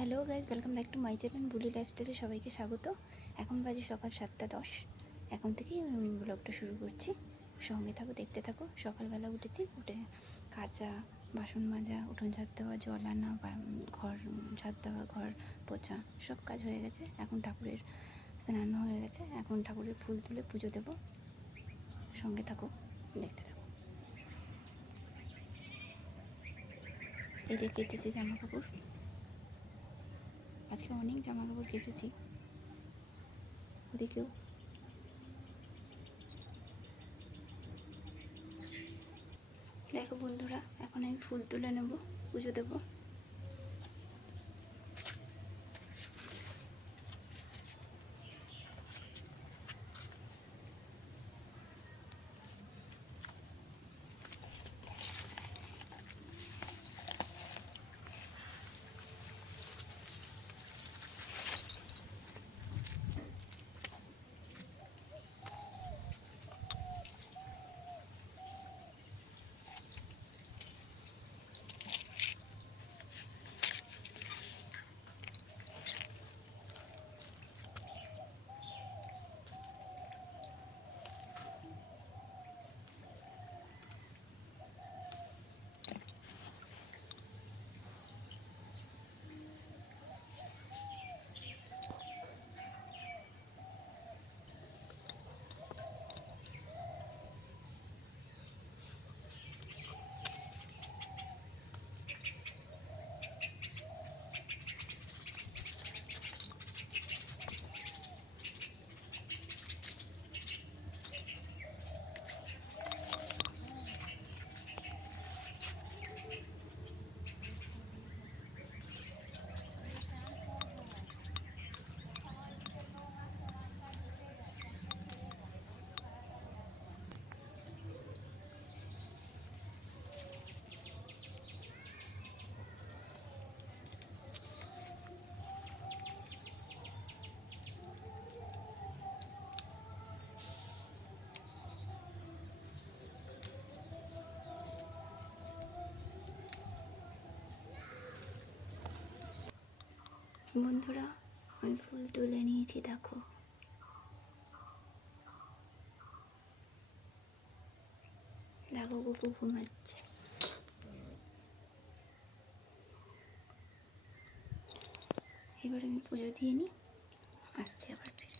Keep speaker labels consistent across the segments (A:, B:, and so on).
A: Hello guys welcome back to my channel Buli লাইফস্টাইলে সবাইকে স্বাগত। এখন বাজে সকাল সাতটা দশ। এখন থেকেই আমি ব্লগটা শুরু করছি। সঙ্গে থাকো, দেখতে থাকো। সকালবেলা উঠেছি, উঠে কাচা বাসন মাজা, উঠোন ঝাড় দেওয়া, জল আনা ঘর ঝাড় দেওয়া, ঘর পোছা, সব কাজ হয়ে গেছে। এখন ঠাকুরের স্নান হয়ে গেছে। এখন ঠাকুরের ফুল তুলে পুজো দেবো। সঙ্গে থাকো, দেখতে থাকো। এই যে কেটেছে জামা কাপড় আজকে অনেক জামা কাপড় কেচেছি। ওদিকেও দেখো বন্ধুরা, এখন আমি ফুল তুলে নেব, পুজো দেবো। বন্ধুরা, আমি ফুল তুলে নিয়েছি, দেখো। দেখো গুপু ঘুমাচ্ছে এবার আমি পুজো দিয়ে নিই, আসছি আবার ফিরে।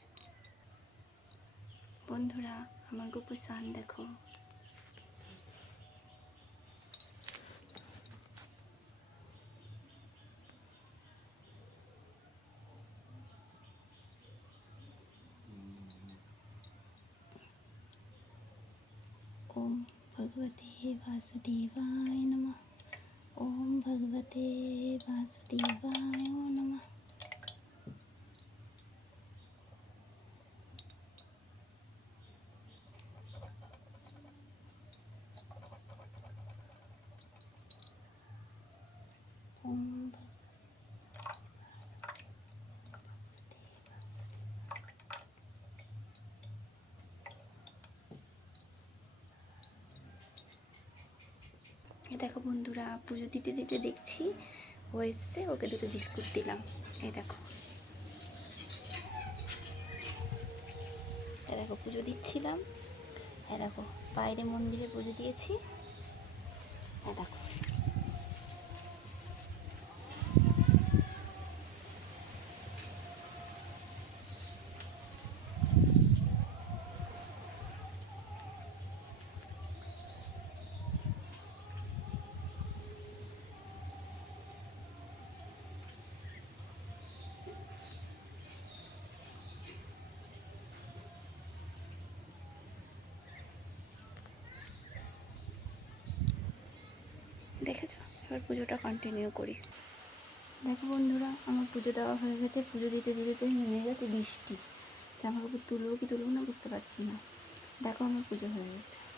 A: বন্ধুরা, আমার গুপু সান দেখো। वासुदेवाय नमः. ओम भगवते वासुदेवाय नमः. দেখো বন্ধুরা, পুজো দিতে দিতে দেখছি ও ওকে দুটো বিস্কুট দিলাম। এই দেখো। এ দেখো, পুজো দিচ্ছিলাম। এ দেখো, বাইরে মন্দিরে পুজো দিয়েছি। এ দেখো। দেখেছ? এবার পুজোটা কন্টিনিউ করি। দেখো বন্ধুরা, আমার পুজো দেওয়া হয়ে গেছে। পুজো দিতে দিতে নেমে গেছে বৃষ্টি। জামা কাপড় তুলবো কি তুলবো না বুঝতে পারছি না। দেখো আমার পুজো হয়ে গেছে।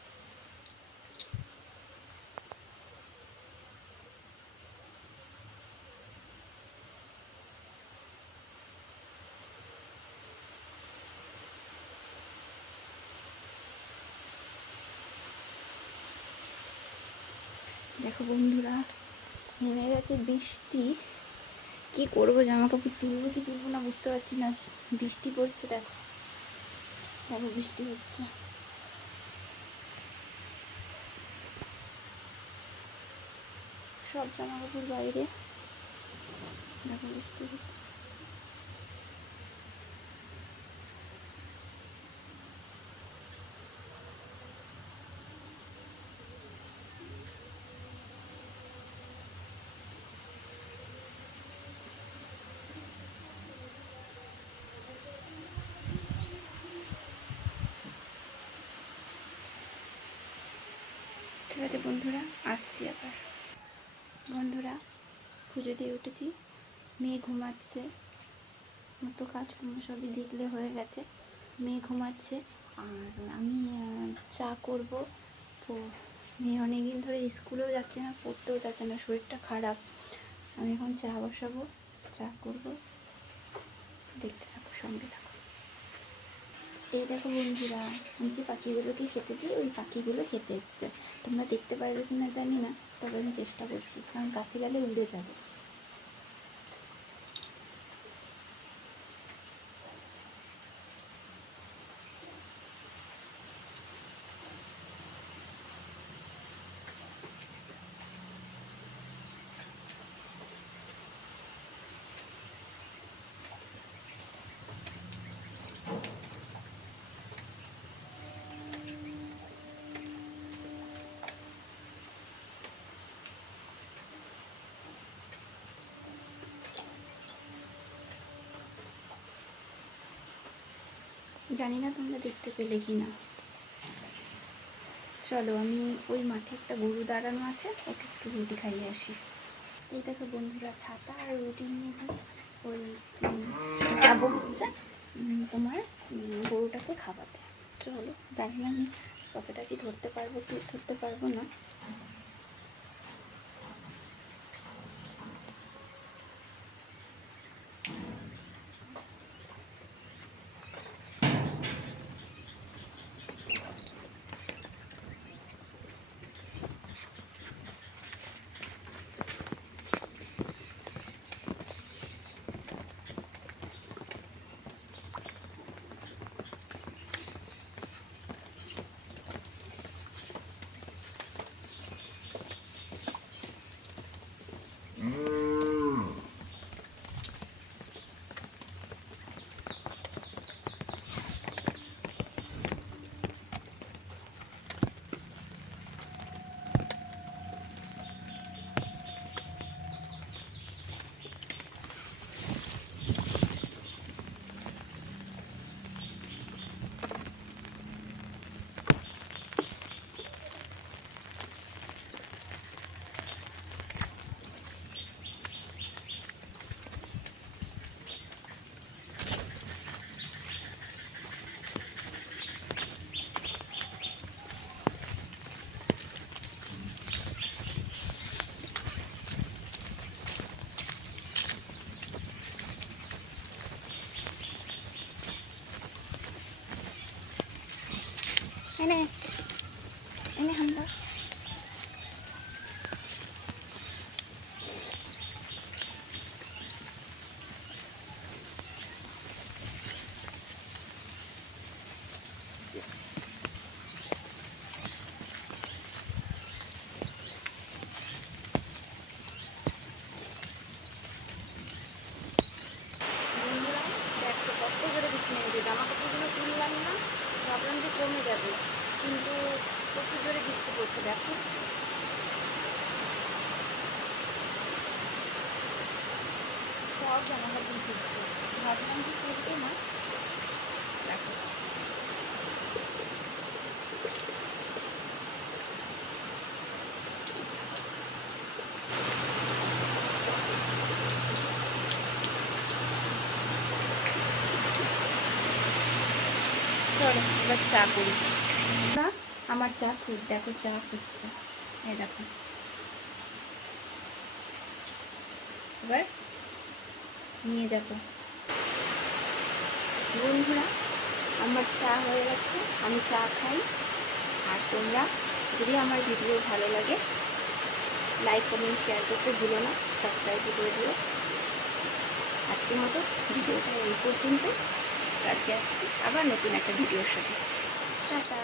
A: দেখো বন্ধুরা, নেমে গেছে বৃষ্টি। কি করব জামা কাপড় তুলবো কি তুলবো না বুঝতে পারছি না। বৃষ্টি পড়ছে, দেখো। দেখো বৃষ্টি হচ্ছে। সব জামা কাপড় বাইরে। দেখো বৃষ্টি হচ্ছে। ঠিক আছে বন্ধুরা, আসছি আবার। বন্ধুরা, পুজো দিয়ে উঠেছি। মেয়ে ঘুমাচ্ছে। মতো কাজকর্ম সবই দেখলে হয়ে গেছে। মেয়ে ঘুমাচ্ছে। আর আমি চা করব। মেয়ে অনেকদিন ধরে স্কুলেও যাচ্ছে না, পড়তেও যাচ্ছে না, শরীরটা খারাপ। আমি এখন চা বসাবো, চা করব। দেখতে থাকো, সঙ্গে থাকো। এই দেখো বন্ধুরা আমি যে পাখিগুলোকে খেতে দিই ওই পাখিগুলো খেতে এসছে। তোমরা দেখতে পারবে কি না জানি না, তবে আমি চেষ্টা করছি, কারণ কাছে গেলে উড়ে যাবে। জানি না তোমরা দেখতে পেলে কি না। চলো, আমি ওই মাঠে একটা গরু দাঁড়ানো আছে, ওকে একটু রুটি খাইয়ে আসি। এই দেখো বন্ধুরা, ছাতা আর রুটি নিয়ে যাই ওই যাব হচ্ছে তোমার গরুটাকে খাওয়াতে। চলো, জানি আমি কতটা কি ধরতে পারব, কি ধরতে পারব না। Ini. Ini hamdah. জামা কাপড় ভাবলাম না। চলো, এবার চা করি। না, আমার চা ফুট দেখো, চা ফুটছে। এই দেখো। এবার নিয়ে যাব। বন্ধুরা, আমার চা হয়ে গেছে, আমি চা খাই। আর তোমরা, যদি আমার ভিডিও ভালো লাগে লাইক কমেন্ট শেয়ার করতে ভুলো না সাবস্ক্রাইব করে দিও। আজকের মতো ভিডিওটা এই পর্যন্ত কাটতে আসছি, আবার নতুন একটা ভিডিওর সাথে। টাটা।